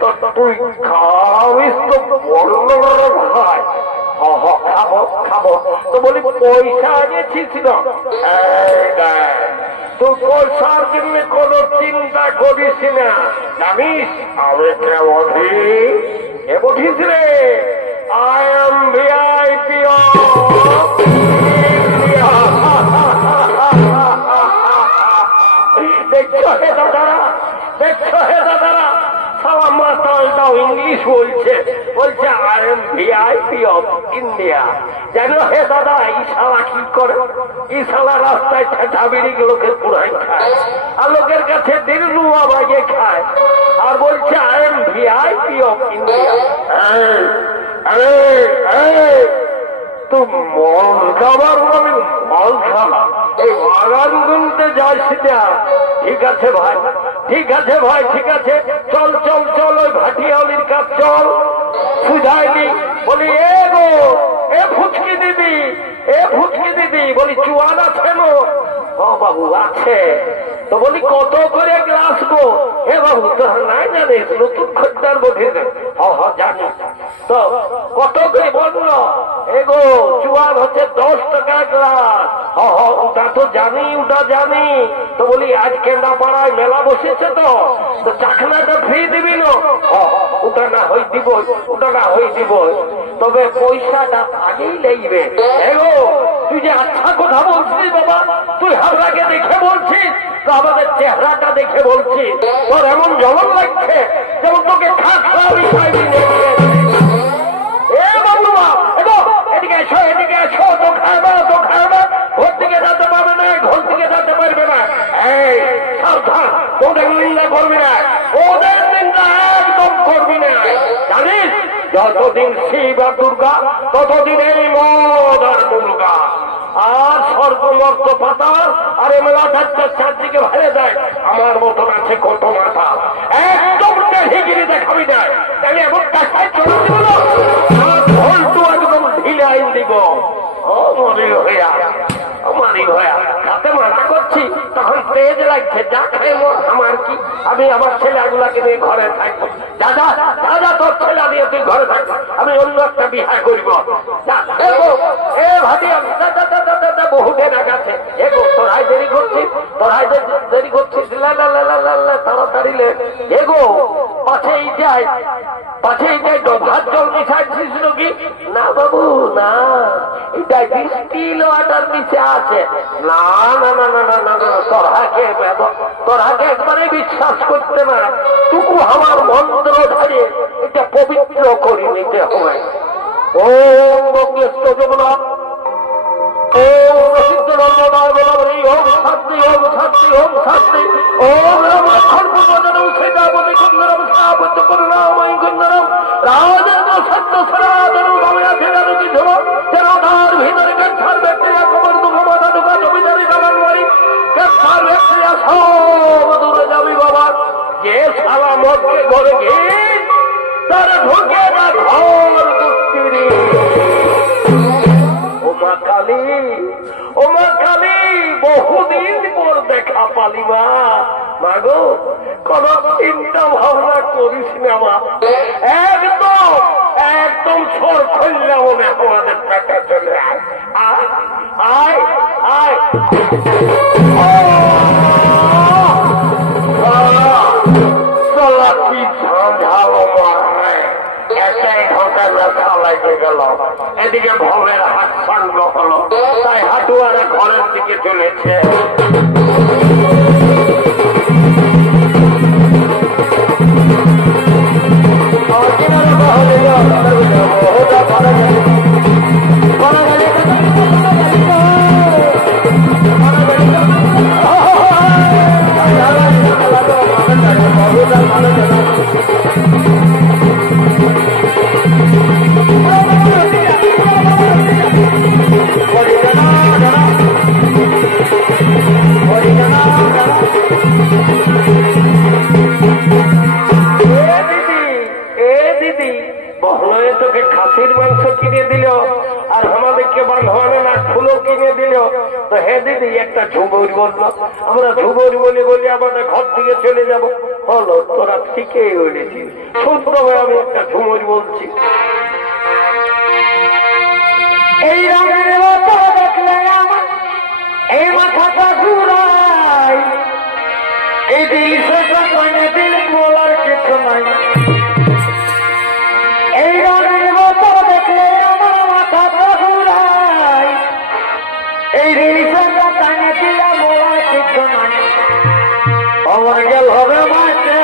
তো তুই খাওয়াবিস তো বললো ভাই। খাবো খাবো। তো বলি পয়সা আনিয়েছিস না? তুই পয়সার জন্য কোন চিন্তা করিস না, জানিস আমি কে বধি? কে বধিস রে? I am VIP of India. দেখছো হে দাদারা, দেখছো হে দাদারা, সালা মাতালটাও ইংলিশ বলছে, বলছে I am VIP of India। জানো হে দাদা এই শালা কি করে? এই শালা রাস্তায় ঠেঠাবিড়ি লোকের পুরাই খায়, আর লোকের কাছে দিলরুয়া বাজে খায়, আর বলছে I am VIP of India। তুই মল খাবার বলি মল খাবা, এই বাগান গুনতে যাস না। ঠিক আছে ভাই, ঠিক আছে ভাই, ঠিক আছে, চল চল চল ওই ভাটিয়ালির কাজ চল। সুঝাইনি বলি এ গো এ ফুচকি দিদি, এ ফুচকি দিদি, বলি চুয়ান আছে নো? ও বাবু আছে। তো বলি কত করে গ্লাস গো? হে বাবু তোর নাই জানিস, নতুন খদ্দার বোঝে জানি। তো কত করে বললো? এগো চুয়ান হচ্ছে 10 টাকা গ্লাস। ওটা তো জানি, ওটা জানি। তো বলি আজ কেন্দ্রাপাড়ায় মেলা বসেছে, তো চাকনাটা ফ্রি দিবি না? ওটা না হই দিব, ওটা না হই দিব, তবে পয়সাটা আগেই লাগবে। এগো তুই যে আচ্ছা কথা বলছিস বাবা, তুই হাবড়াকে দেখে বলছিস তো আমাদের চেহারাটা দেখে বলছিস, তোর এমন জ্বলন লাগছে যেমন তোকে খাবি খাইবি। এ বাবুয়া এগো এদিকে এসো, এদিকে এসো, তো খাবে তো খাবে, ঘর থেকে যেতে পারবে না, ঘর থেকে যেতে পারবে না। এই সাবধান, ওদের নিন্দা করবি না, ওদের নিন্দা একদম করবি না। জানিস যতদিন শিব আর দুর্গা ততদিন এই মদ আর দুর্গা, আর স্বর্গমর্ত পাতাল আর এই মেলাটা চারদিকে ভালে যায়। আমার মতন আছে কত মাথা, একদম ঢিগিরি দেখাবি না, আমি এমন কাজটাই চলে দিব না, ঘন্টু একদম ঢিলে আইন দিব। ও মরি হইয়া, মারি হইয়া যাতে মানা করছি তখন তেজ লাগছে, যা খাইব আমার কি, আমি আমার ছেলেগুলাকে নিয়ে ঘরে থাকবো। দাদা দাদা তোর ছেলে নিয়ে তুই ঘরে থাকবো, আমি অন্য একটা বিবাহ করিব। এ ভাবি বহুদিন আগাছে এগো তোরাই দেরি করছিস, তোরাই দেরি করছিস, তাড়াতাড়ি এগো পাশেই যাই, পাশেই যাই। ডোভার জল মিশাইছিস নাকি? না বাবু না, এটা ডিস্টিল ওয়াটার মিশে আছে। না না না না না না না, তোরাকে একবারে বিশ্বাস করতে না, টুকু আমার মন্ত্র ধরে এটা পবিত্র করে নিতে হবে। ও বঙ্গেস্ত যমুনা, ওম প্রসিদ্ধ নর্মদায় বলবী, ওম শান্তি, ওম শান্তি, ওম শান্তি, ওম রামাক্ষর পূর্বজনম শ্রীরামতি কুন্দরম স্থাপত্য করুণাময়ী কুন্দরম রাজেন্দ্র সত্য সনাতনম ভবয়াধিরারতি ধর যেন তার ভিতরে ক্যান্সার ব্যাকটেরিয়া কবর দুঃখমাতা ঢুকা জমিদারি কালানবাড়ি ক্যান্সার ব্যাকটেরিয়া সব দূরে যাবি বাবা। যে সারা মদকে ঘরে গিয়ে তারা ঢুকে না ঘর দুঃখিনী। ওমা কালী, ওমা কালী, বহুদিন পর দেখা পালিবা মাগো, কোন চিন্তা ভাবনা করিস না মা, একদম একদম সর খুললে মনে আমাদের টাকা চলে আয় আয় আয়। চলা কি ঝাঁঝালো মারায়, একাই ঢোকা ব্যথা লাগে গেল, এদিকে ভবের হাত সাঙ্গ হলো, তাই হাটুয়ারা ঘরের দিকে চলেছে। তোকে খাসির মাংস কিনে দিল আর আমাদেরকে বাঁধবানো না ফুলও কিনে দিল, তো হে দিদি একটা ঝুমুর বললো, আমরা ঝুমুর বলে বলি আমাদের ঘর থেকে চলে যাব। হলো তোরা ঠিকই বলেছিস, শুদ্ধভাবে আমি একটা ঝুমুর বলছি। এই রঙের দেখলে আমার এই মাথাটা ঘুরাই, এই দিল সেটা মানে দিল বলার কিছু নাই। এই রঙের মতো দেখলে আমার মাথাটা ঘুরাই, এই দিল সেটা টানে দিলা বলার কিছু নাই। আমার গেল হবে মাঠে,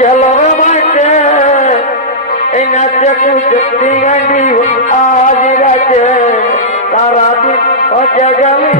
গেল হবে মাঠে, এই নাচে কুচি গাড়ি আজ রাতে সারাদিন হচ্ছে গেলি।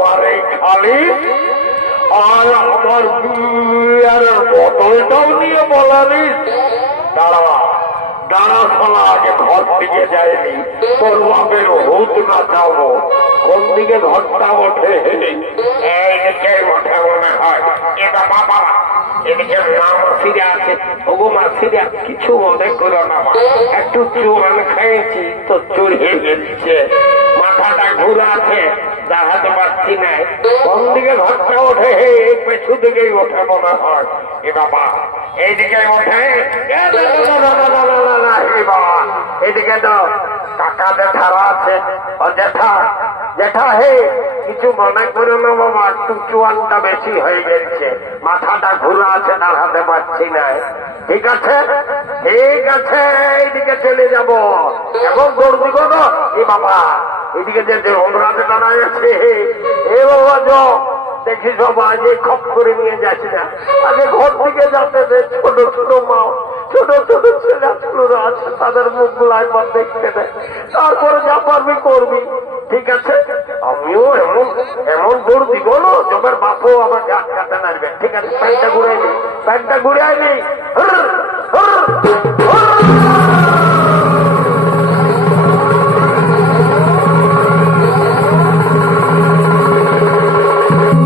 আমার এই খালি আর আমার বোতলটাও নিয়ে বলালিস। দাঁড়া দাঁড়া শালা, আগে ঘর থেকে যায়নি, তোর বাপের হুত না যাবো। কোন দিকে ঘরটা ওঠে? এইদিকে ওঠে মনে হয়। এটা বাবা এদিকে মা মাসিরা আছে। ওগো মাসিরা কিছু মনে করো না, একটু চুয়ান খাইছি তো চড়ে গেছে, মাথাটা ঘুরাছে, দাঁড়াতে পারছি না। কোন দিকে ঘরটা ওঠে? পেছু দিকেই ওঠে মনে হয়। এ বাবা এইদিকে ওঠে। এদিকে তো কাকা জেঠারা আছে। ও জেঠা দেখা হে কিছু মনে করো না বাবা, একটু চুয়ানটা বেশি হয়ে গেছে, মাথাটা ঘুরে আছে, দাঁড়াতে পারছি না। ঠিক আছে ঠিক আছে, এইদিকে চলে যাব। এবং দৌড় দিব না এ বাবা, এদিকে যে অমরাতে দাঁড়ায় আছে, এ বাবা দেখি সবাই যে খপ করে নিয়ে যাচ্ছি না, আগে ঘর থেকে যাতে দে। ছোট ছোট মা, ছোট ছোট ছেলেগুলো আছে, তাদের মুখগুলো একবার দেখতে দেয়, তারপরে যা পারবি করবি। ঠিক আছে, আমিও এমন এমন দৌড় দিব না, জমের বাপও আমাকে আটকাতে নাড়বে। ঠিক আছে, প্যান্টটা ঘুরে নি, প্যান্টটা ঘুরে আইনি।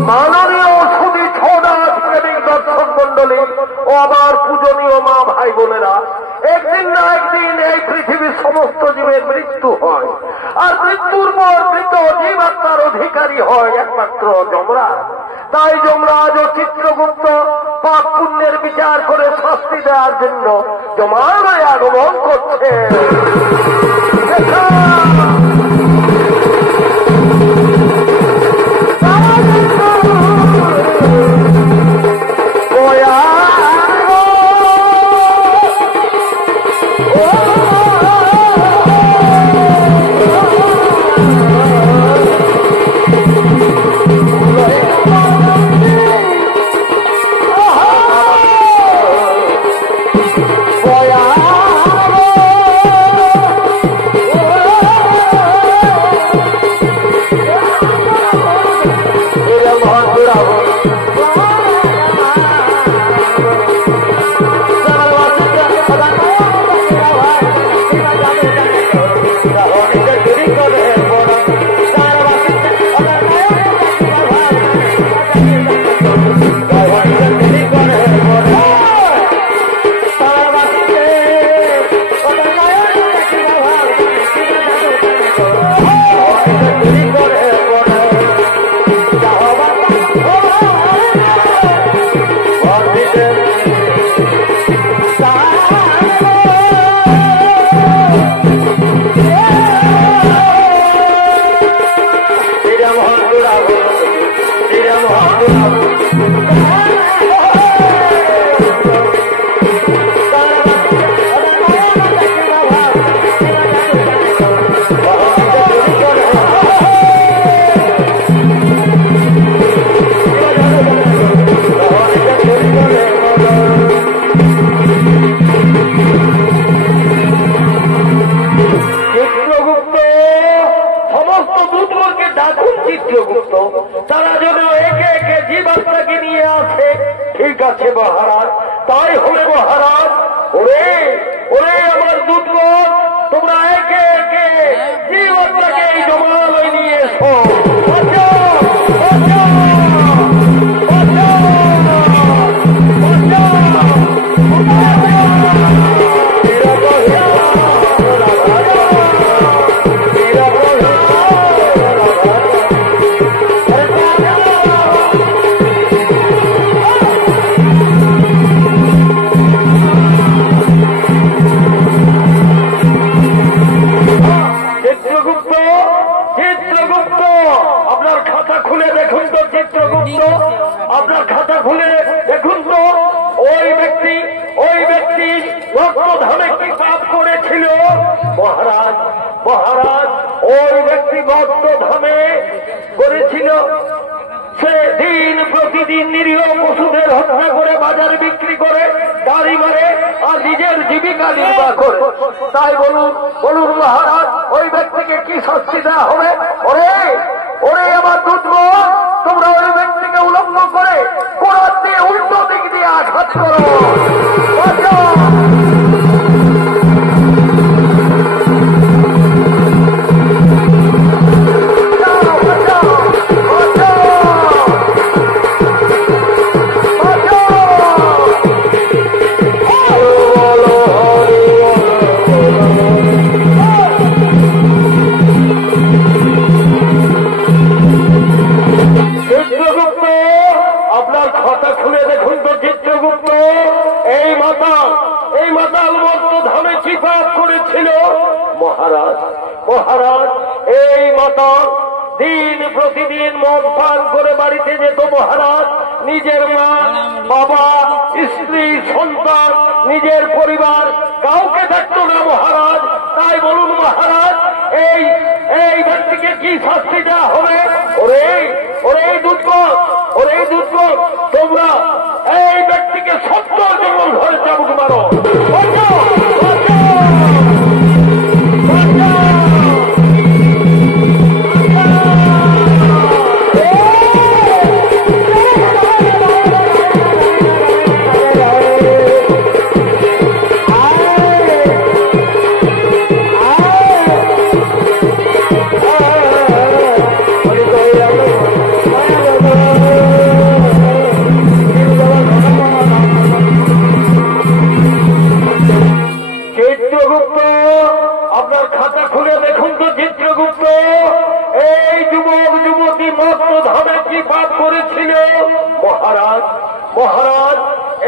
মাননীয় সুধী ছনাথ প্রেমিক দর্শক মন্ডলী ও আমার পূজনীয় মা ভাই বোনেরা, একদিন না একদিন এই পৃথিবীর সমস্ত জীবের মৃত্যু হয়, আর মৃত্যুর পর মৃত জীবাত্মার অধিকারী হয় একমাত্র যমরাজ। তাই যমরাজ ও চিত্রগুপ্ত পাপ পুণ্যের বিচার করে শাস্তি দেওয়ার জন্য জমালয়ে আগমন করছে। তারা যেন একে একে জীবাত্মাকে নিয়ে আসে। ঠিক আছে মহারাজ, তাই হলে মহারাজ। ওরে ওরে আমার দূতগণ, তোমরা একে একে জীবাত্মাকে এই জমালয়ে নিয়ে এসো। আপনার খাতা খুলে দেখুন তো চিত্রগুপ্ত, আপনার খাতা খুলে দেখুন তো ওই ব্যক্তি রক্তধামে কি পাপ করেছিল। মহারাজ মহারাজ, ওই ব্যক্তি রক্তধামে করেছিল, সে দিন প্রতিদিন নিরীহ পশুদের হত্যা করে বাজারে বিক্রি করে, গাড়ি মারে, আর নিজের জীবিকা নির্বাহ করে। তাই বলুন বলুন মহারাজ, ওই ব্যক্তিকে কি শাস্তি দেওয়া হবে? ওরে ওরে আমার দূতগণ, তোমরা ওই ব্যক্তিকে উলঙ্গ করে কোরআন দিয়ে উল্টো দিক দিয়ে আঘাত করো। আপনার খাতা খুলে দেখুন তো চিত্রগুপ্ত, এই মাতাল মর্তধামে কি পাপ করেছিল। মহারাজ মহারাজ, এই মাতাল দিন প্রতিদিন মদ পান করে বাড়িতে যেত মহারাজ। নিজের মা, বাবা, স্ত্রী, সন্তান, নিজের পরিবার কাউকে থাকতো না মহারাজ। তাই বলুন মহারাজ, এই ব্যক্তিকে কি শাস্তি দেওয়া হবে? ওরে দুধকর, তোমরা এই ব্যক্তিকে 70 জন ধরে চাবুক মারো। চিত্রগুপ্ত, আপনার খাতা খুলে দেখুন তো চিত্রগুপ্ত, এই যুবক যুবতী মত্তধামে কি পাপ করেছিল? মহারাজ,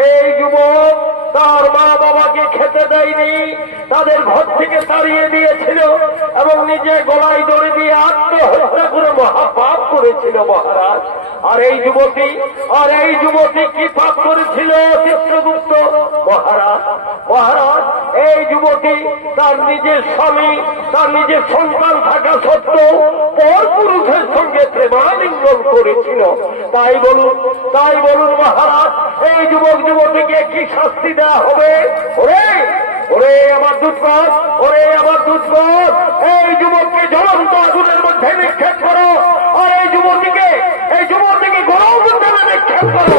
এই যুবক তার মা বাবাকে খেতে দেয়নি, তাদের ঘর থেকে তাড়িয়ে দিয়েছিল এবং নিজে গলায় দড়ি দিয়ে আত্মহত্যা করে মহাপাপ করেছিল মহারাজ। আর এই যুবতী কি পাপ করেছিল চিত্রগুপ্ত? মহারাজ, এই যুবতী তার নিজের স্বামী, তার নিজের সন্তান থাকা সত্ত্বেও পর পুরুষের সঙ্গে প্রেমালিঙ্গন করেছিল। তাই বলুন মহারাজ, এই যুবক যুবতীকে কি শাস্তি দেওয়া হবে? ওরে আমার দুধকর, এই যুবককে জ্বলন্ত আগুনের মধ্যে নিক্ষেপ করো, আর এই যুবতীকে গরম মধ্যে নিক্ষেপ করো।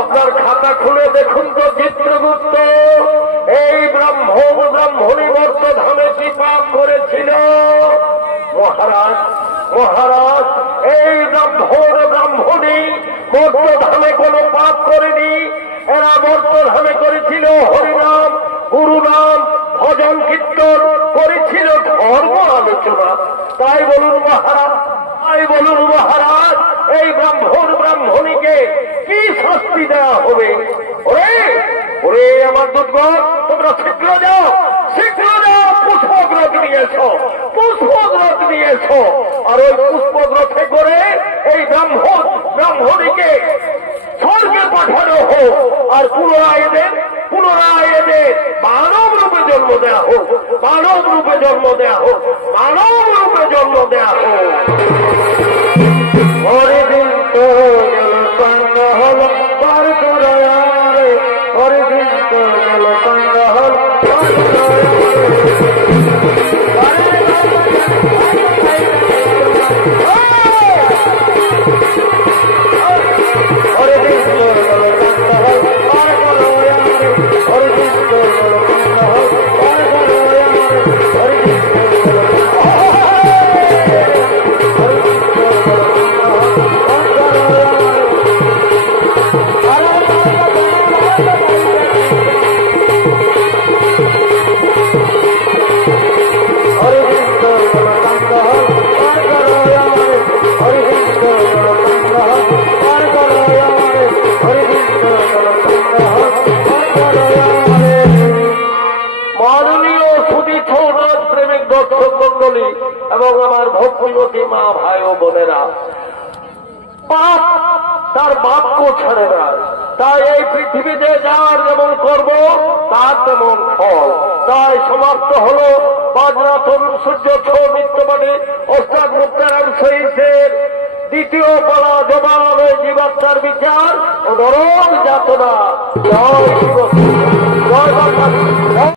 আপনার খাতা খুলে দেখুন তো চিত্রগুপ্ত, এই ব্রাহ্মণী মর্তধামে কি পাপ করেছিল? মহারাজ, এই ব্রাহ্মণী মর্তধামে কোন পাপ করেনি। এরা মর্তধামে করেছিল হরিনাম, গুরুনাম, ভজন কীর্তন, করেছিল ধর্ম আলোচনা। তাই বলুন মহারাজ, এই ব্রাহ্মণীকে কি শাস্তি দেওয়া হবে? ওরে আমার দুর্গম, তোমরা শীঘ্র যাও, পুষ্পগ্রথ নিয়ে এসো, আর ওই পুষ্পগ্রথে করে এই ব্রাহ্মণীকে স্বর্গে পাঠানো হোক, আর পুনরায় এদের মানব রূপে জন্ম দেওয়া হোক। হরিদিন তো জলপান হল পার করারে, হরিদিন তো জলপান হল এবং আমার ভক্তিমতী মা ভাই ও বোনেরা, পাপ তার বাক্য ছাড়ে না। তাই এই পৃথিবীতে যার যেমন করব তার তেমন ফল। তাই সমাপ্ত হল বাজরাতন সূর্য ছ নিত্যবাণী ওস্তাদ মুক্তারাম শহীদের দ্বিতীয় পালা জবাব জীবাত্মার বিচার ও নরক যাতনা। জয় শিব, জয় বাবা।